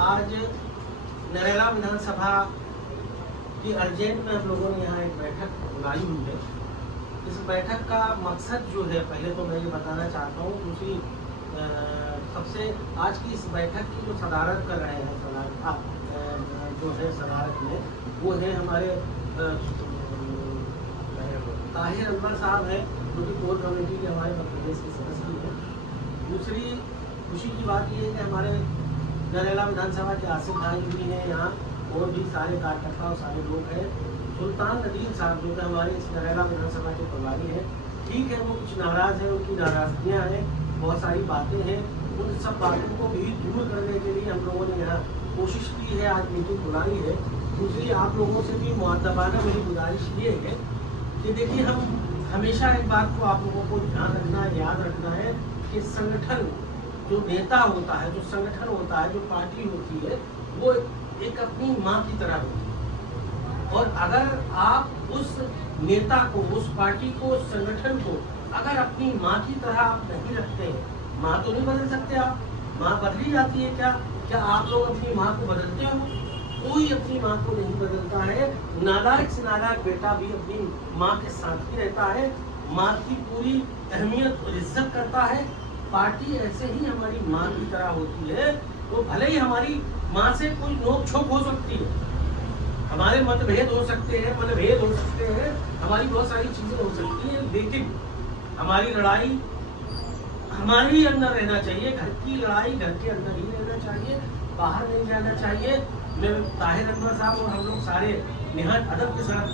आज नरेला विधानसभा की अर्जेंट में हम लोगों ने यहाँ एक बैठक बुलाई हुई है। इस बैठक का मकसद जो है, पहले तो मैं ये बताना चाहता हूँ, दूसरी सबसे आज की इस बैठक की जो सदारत कर रहे हैं, जो है सदारत में, वो है हमारे ताहिर अनवर साहब है, जो कि कोर कमेटी के हमारे मध्य प्रदेश के सदस्य हैं। दूसरी खुशी की बात यह है कि हमारे नरेला विधानसभा के आसिफ भाई भी हैं यहाँ, और भी सारे कार्यकर्ता और सारे लोग हैं। सुल्तान नदीम साहब जो कि हमारे इस नरेला विधानसभा के प्रभारी हैं, ठीक है, वो कुछ नाराज़ हैं, उनकी नाराज़गियाँ हैं, बहुत सारी बातें हैं, उन सब बातों को भी दूर करने के लिए हम लोगों ने यहाँ कोशिश की है, आज मीटिंग बुलाई है। दूसरी आप लोगों से भी मुअद्दबाना मेरी गुजारिश ये है कि देखिए, हम हमेशा एक बात को आप लोगों को ध्यान रखना है, याद रखना है कि संगठन, जो नेता होता है, जो संगठन होता है, जो पार्टी होती है, वो एक अपनी माँ की तरह होती है। और अगर आप उस नेता को, उस पार्टी को, उस संगठन को अगर अपनी माँ की तरह आप नहीं रखते हैं, माँ तो नहीं बदल सकते आप, माँ बदली जाती है क्या आप लोग अपनी माँ को बदलते हो? कोई अपनी माँ को नहीं बदलता है। नालायक से नालायक बेटा भी अपनी माँ के साथ ही रहता है, माँ की पूरी अहमियत और इज्जत करता है। पार्टी ऐसे ही हमारी माँ की तरह होती है। तो भले ही हमारी माँ से कोई नोक झोंक हो सकती है, हमारे मतभेद हो सकते हैं, मनभेद हो सकते हैं, हमारी बहुत सारी चीजें हो सकती हैं, लेकिन हमारी लड़ाई हमारे ही अंदर रहना चाहिए। घर की लड़ाई घर के अंदर ही रहना चाहिए, बाहर नहीं जाना चाहिए। मैं ताहिर अनवर साहब और हम लोग सारे निहायत अदब के साथ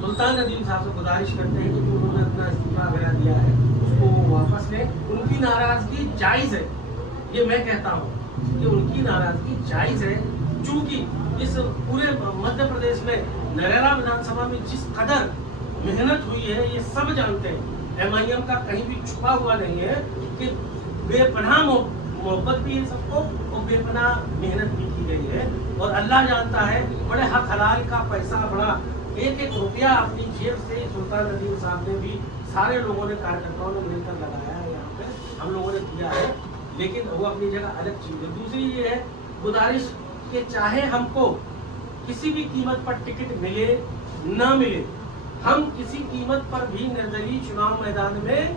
सुल्तान नदीम साहब से गुजारिश करते हैं कि जो उन्होंने अपना इस्तीफा वगैरह दिया है उसको वापस लें। उनकी नाराजगी जायज़ है, ये मैं कहता हूँ कि उनकी नाराजगी जायज़ है, चूँकि इस पूरे मध्य प्रदेश में नरेला विधानसभा में जिस कदर मेहनत हुई है, ये सब जानते हैं। MIM का कहीं भी छुपा हुआ नहीं है कि बेपनाह मोहब्बत भी है सबको, और बेपनाह मेहनत भी की गई है। और अल्लाह जानता है, बड़े हक हलाल का पैसा, बड़ा एक एक रुपया अपनी जेब से सुल्तान नदीम साहब ने भी, सारे लोगों ने, कार्यकर्ताओं ने मिलकर लगाया है, यहाँ पे हम लोगों ने किया है। लेकिन वो अपनी जगह अलग चीज़ है। दूसरी ये है गुजारिश कि चाहे हमको किसी भी कीमत पर टिकट मिले ना मिले, हम किसी कीमत पर भी निर्दलीय चुनाव मैदान में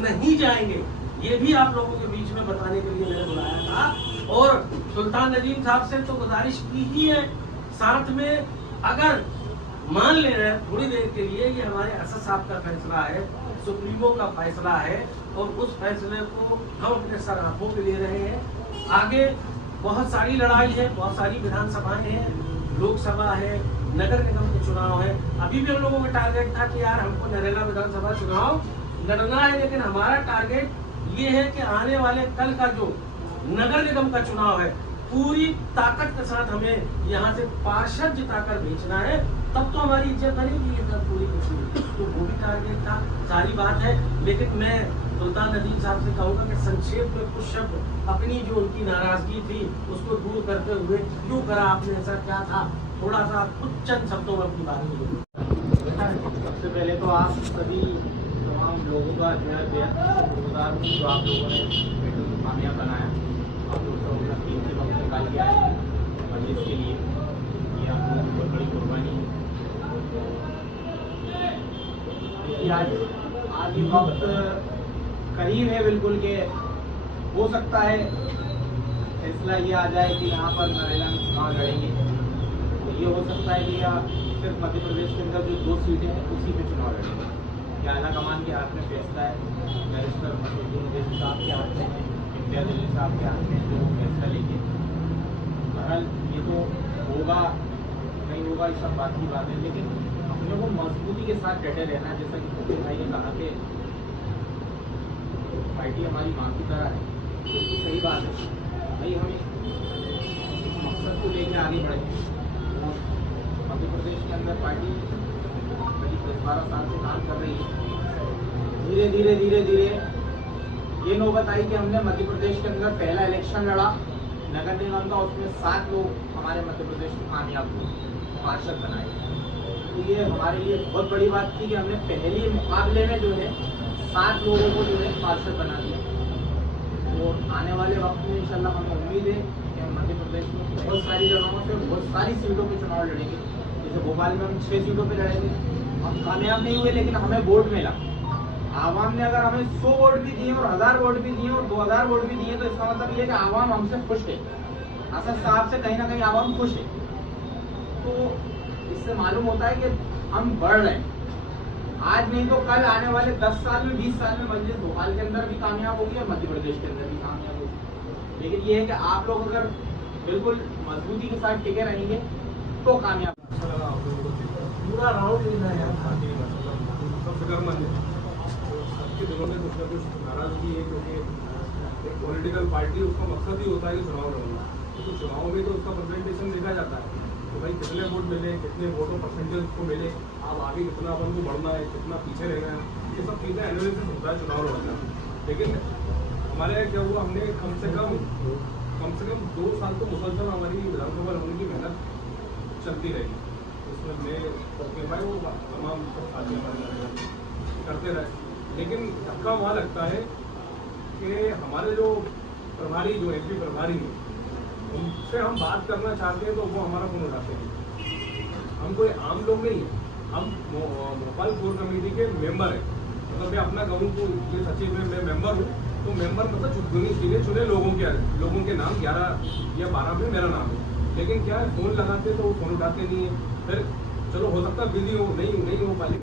नहीं जाएंगे। ये भी आप लोगों के बीच में बताने के लिए मैंने बुलाया था। और सुल्तान नदीम साहब से तो गुजारिश की ही है, साथ में अगर मान ले रहे हैं थोड़ी देर के लिए, ये हमारे असद साहब का फैसला है, सुप्रीमो का फैसला है, और उस फैसले को हम अपने सर आंखों पे ले रहे हैं। आगे बहुत सारी लड़ाई है, बहुत सारी विधानसभाएं हैं, लोकसभा है, नगर निगम के चुनाव है। अभी भी हम लोगों का टारगेट था कि यार हमको नरेला विधानसभा चुनाव लड़ना है, लेकिन हमारा टारगेट ये है कि आने वाले कल का जो नगर निगम का चुनाव है, पूरी ताकत के साथ हमें यहाँ से पार्षद जिताकर भेजना है, तब तो हमारी इज्जत बनेगी। ये सब पूरी तो वो भी टारगेट था, सारी बात है। लेकिन मैं सुल्तान नदीम साहब से कहूँगा कि संक्षेप में कुछ शब्द अपनी जो उनकी नाराजगी थी उसको दूर करते हुए, क्यों करा आपने ऐसा, क्या था, थोड़ा सा कुछ चंद शब्दों में अपनी बात करें। सबसे पहले तो आप सभी तमाम लोगों का गुजार हूँ जो आप लोगों ने बेटों को कामयाब बनाया। आप लोग सब अपना कीमती वक्त निकाल के आए और इसके लिए ये आप लोगों की बहुत बड़ी कुर्बानी है। आज ये वक्त करीब है बिल्कुल के हो सकता है फैसला ये आ जाए कि यहाँ पर नरेला में चुनाव लड़ेंगे। तो ये हो सकता है कि या सिर्फ मध्य प्रदेश के अंदर जो 2 सीटें हैं उसी पे चुनाव लड़ेंगे। या आला कमान के हाथ में फैसला है, बैरिस्टर मसूदुद्दीन साहब के हाथ में है, इम्तियाज अली साहब के हाथ में, जो फैसला लेके बहरहाल ये तो होगा नहीं होगा, ये सब बात की बात है। लेकिन अपने को मजबूती के साथ डटे रहना है। जैसा कि मुख्य भाई ने कहा कि पार्टी हमारी माँ की तरह है, बिल्कुल सही बात है भाई। हम इस मकसद को लेकर आगे बढ़े। मध्य प्रदेश के अंदर पार्टी करीब 10-12 साल से काम कर रही है। धीरे धीरे ये नौबत आई कि हमने मध्य प्रदेश के अंदर पहला इलेक्शन लड़ा नगर निगम का, उसमें 7 लोग हमारे मध्य प्रदेश में कामयाब हुए, पार्षद बनाए। तो ये हमारे लिए बहुत बड़ी बात थी कि हमने पहले मुकाबले में जो है 7 लोगों को जो है पार्षद बना दिया। तो आने वाले वक्त में इंशाल्लाह हमें उम्मीद है कि हम मध्य प्रदेश में सारी जगहों से बहुत सारी सीटों पे चुनाव लड़ेंगे। जैसे भोपाल में हम 6 सीटों पे लड़ेंगे, हम कामयाब नहीं हुए लेकिन हमें वोट मिला। आवाम ने अगर हमें 100 वोट भी दिए और 1000 वोट भी दिए और 2000 वोट भी दिए तो इसका मतलब ये है कि आवाम हमसे खुश है। असद साहब से कहीं ना कहीं आवाम खुश है। तो इससे मालूम होता है कि हम बढ़ रहे हैं। आज नहीं तो कल आने वाले 10 साल में 20 साल में मजलिस भोपाल के अंदर भी कामयाब होगी और मध्य प्रदेश के अंदर भी कामयाब होगी। लेकिन ये है कि आप लोग अगर बिल्कुल मजबूती के साथ टिके रहेंगे तो कामयाब। अच्छा लगा आप लोगों को देखकर। पूरा राउंड लेना है यार। हाँ जी, माशाल्लाह सब फिक्रमंद है। सबके दिलों में कुछ ना कुछ नाराजगी है, क्योंकि एक पॉलिटिकल पार्टी उसका मकसद ही होता है कि चुनाव लड़ना। तो चुनाव में तो उसका प्रेजेंटेशन देखा जाता है तो भाई कितने वोट मिले, कितने वोटों परसेंटेज को मिले, आप आगे कितना अपन को बढ़ना है, कितना पीछे रहना है, ये सब चीज़ें एनालिसिस होता है चुनाव लड़ना। लेकिन हमारे यहाँ क्या हुआ, हमने कम से कम 2 साल तो मुसलसल हमारी विधानसभा लड़ने की मेहनत चलती रही। उसमें मैं भाई वो तमाम साथी हमारे करते रहे। लेकिन धक्का वहाँ लगता है कि हमारे जो प्रभारी, जो MP प्रभारी हैं, उनसे हम बात करना चाहते हैं तो वो हमारा फोन उठाते हैं। हम कोई आम लोग नहीं हैं, हम भोपाल कोर कमेटी के मेंबर हैं। मतलब मैं अपना कहूँ तो ये सचिव में मैं मेंबर हूँ, तो मेंबर मतलब चुने लोगों के नाम 11 या 12 में मेरा नाम है। लेकिन क्या है, फ़ोन लगाते तो वो फ़ोन उठाते नहीं है। फिर चलो हो सकता है बिजी हो, नहीं हो पाए।